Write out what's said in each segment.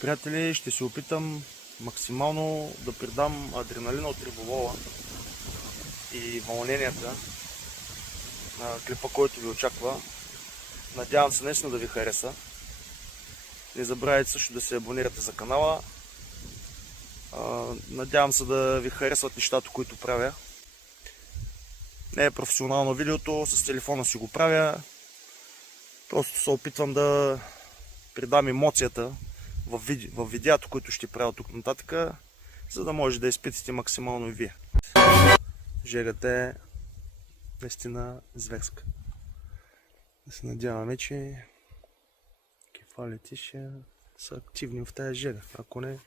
Приятели, ще се опитам максимално да придам адреналина от риболова и вълненията на клипа, който ви очаква. Надявам се наистина да ви хареса. Не забравяйте също да се абонирате за канала. Надявам се да ви харесват нещата, които правя. Не е професионално видеото, с телефона си го правя. Просто се опитвам да придам емоцията в видеото, които ще правя тук нататък, за да може да изпитате максимално и вие. Жегата е наистина зверска. Да се надяваме, че кефалите ще са активни в тази жега, ако не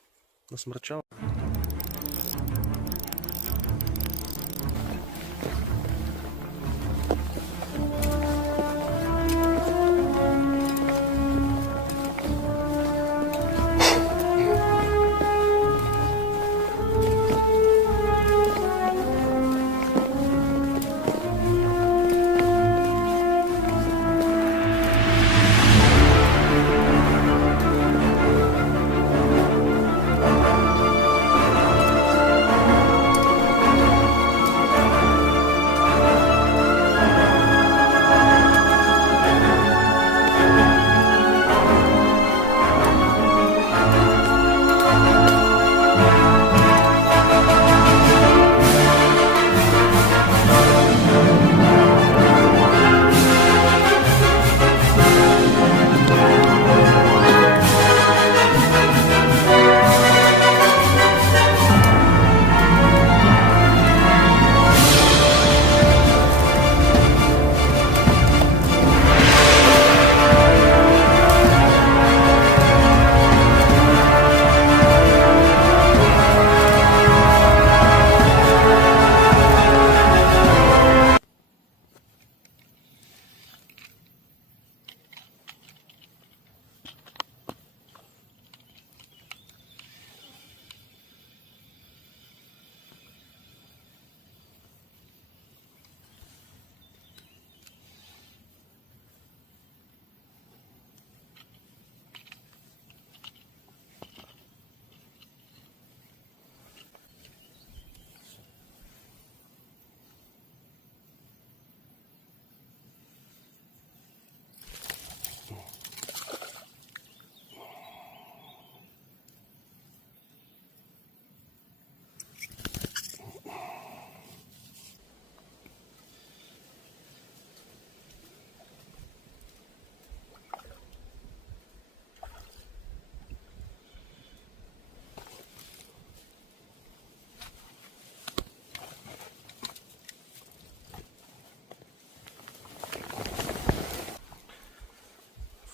насмърчава.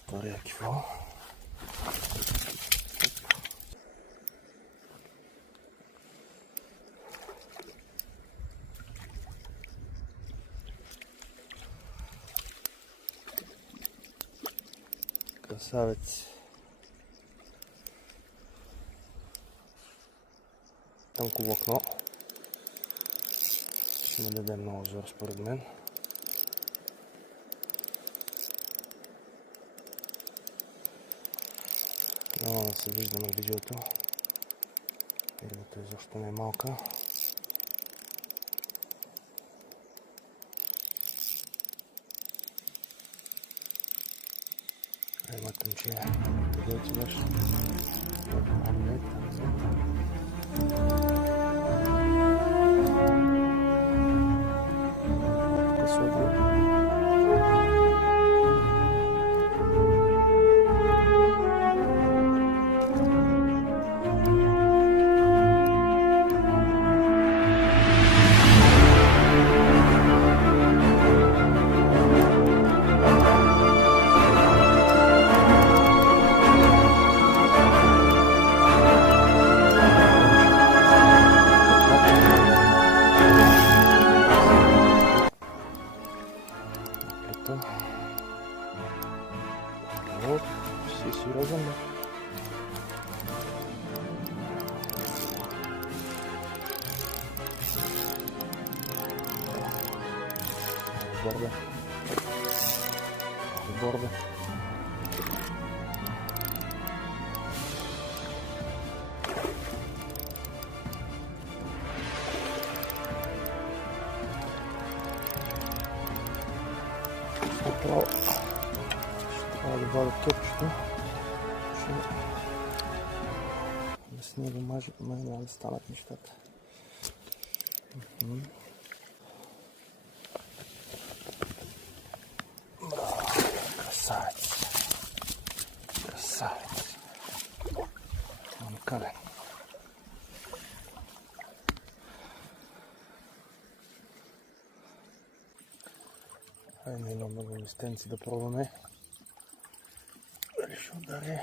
Втория кифо. Красавец. Тънко влакно. Ще ми даде много зор според мен. Няма да се вижда на видеото. Рибата изобщо не е малка. Мъкам, че къде отиваш? Амнет. Вот, все серьезно. Борда. Борда. отваря кепчето. Да се не домажи, няма да станат нещата. Браво, красавец. Красавец. Уникален. Хайде едно много местенци да пробваме. Дали ще удари?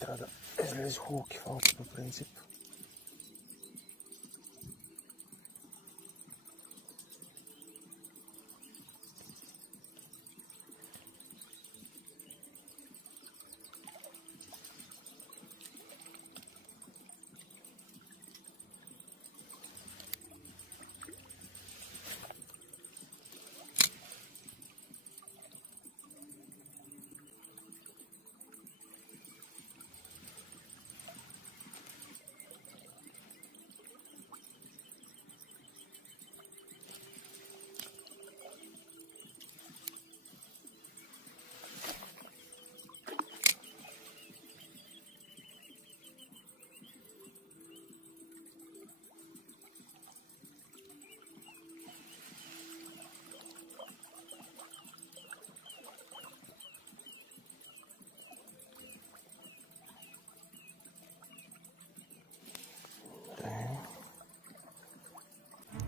Трябва да излезе хубаво кефалче по принцип.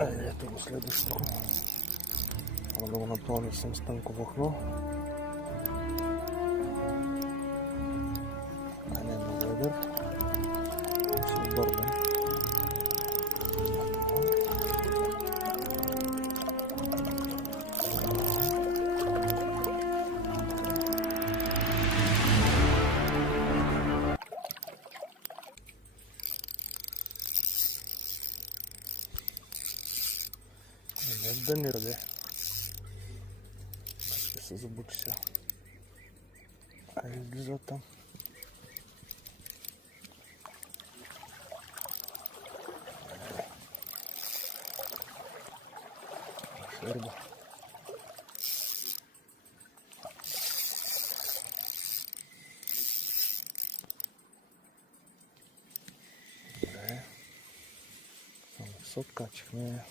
Ето го следващото. Трябва да го напълня съм с тънко вахно. А не много едър. Си бърбен. Да не раде. Ще се забути сега. Айде излиза там. Риба. Добре. Само се откачихме.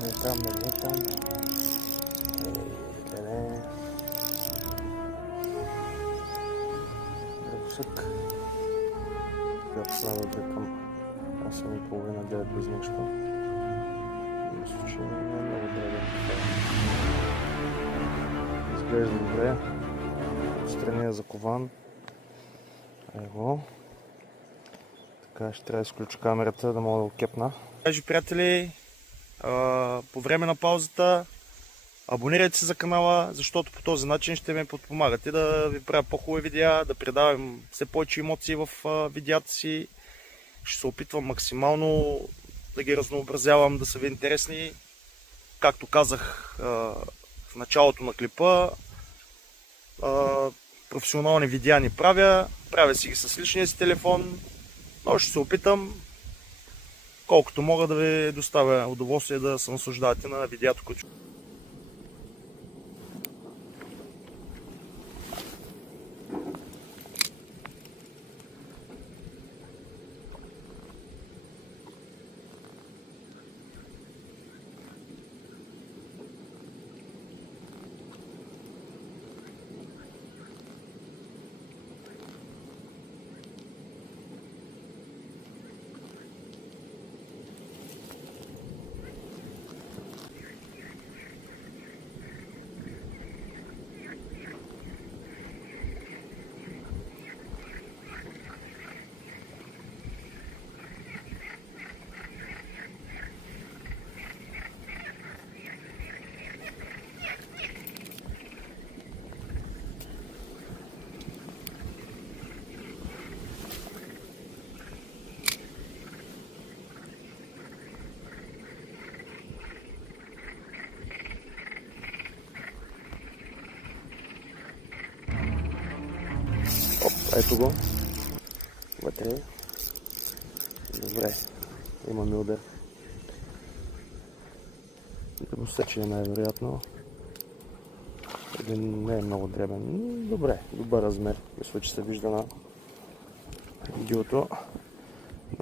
Не там, не там. Леле. Дръбсък. Да слава към 8:30-9 без нищо. Мисля, че не е много дребен. Изглежда добре. Отстрани е закован. Ево. Така ще трябва да изключа камерата, да мога да го кепна. Кажи, приятели, по време на паузата абонирайте се за канала, защото по този начин ще ме подпомагате да ви правя по-хубави видеа, да предавам все повече емоции в видеята си. Ще се опитвам максимално да ги разнообразявам, да са ви интересни. Както казах в началото на клипа, професионални видеа не правя, правя си ги с личния си телефон, но ще се опитам колкото мога да ви доставя удоволствие да се наслаждавате на видеята, които Ето го. Вътре. Добре. Имаме удар. Дребносече е най-вероятно. Един не е много дребен. Добре, добър размер. Мисля, че се вижда на видеото.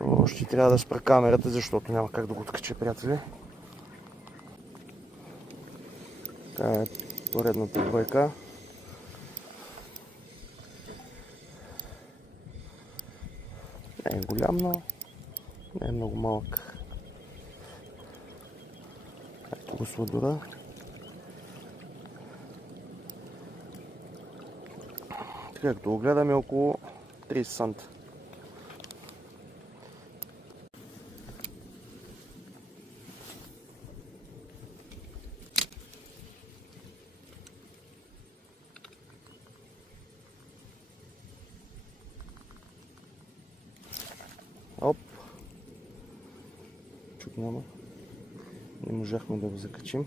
Но ще трябва да спра камерата, защото няма как да го откача, приятели. Така е поредната бройка. Не е голям, но не е много малък. Ето го сладура. Така, като го гледаме, около 30 санта. Оп! Чук няма. Не можахме да го закачим.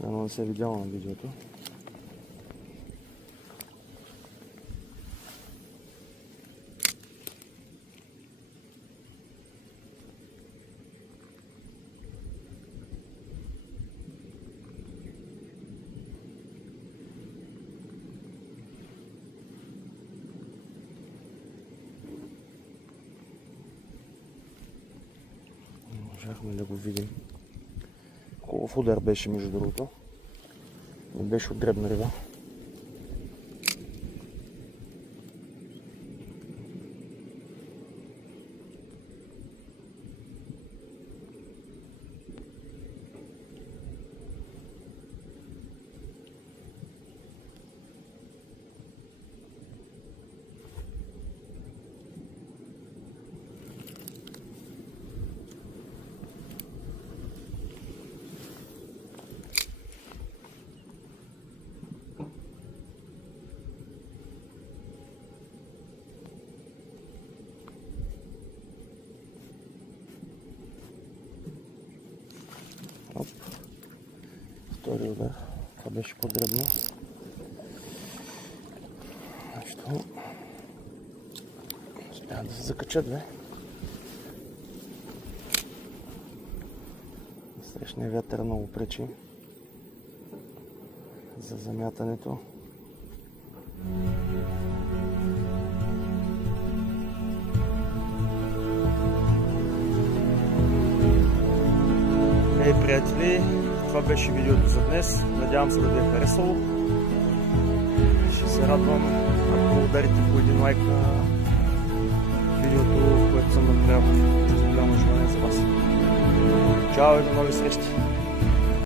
Дано не се е видяло на видеото. Можахме да го видим. Хубав удар беше, между другото. Не беше от дребна риба. Оп. Втори удар. Това беше по-дребно. Нещо. Успявам да се закачат, бе. Срещният вятър много пречи за замятането. Ей, приятели, това беше видеото за днес. Надявам се да ви е харесало. Ще се радвам, ако ударите по един лайк на видеото, което съм направил. С голямо желание за вас. Чао и до нови срещи!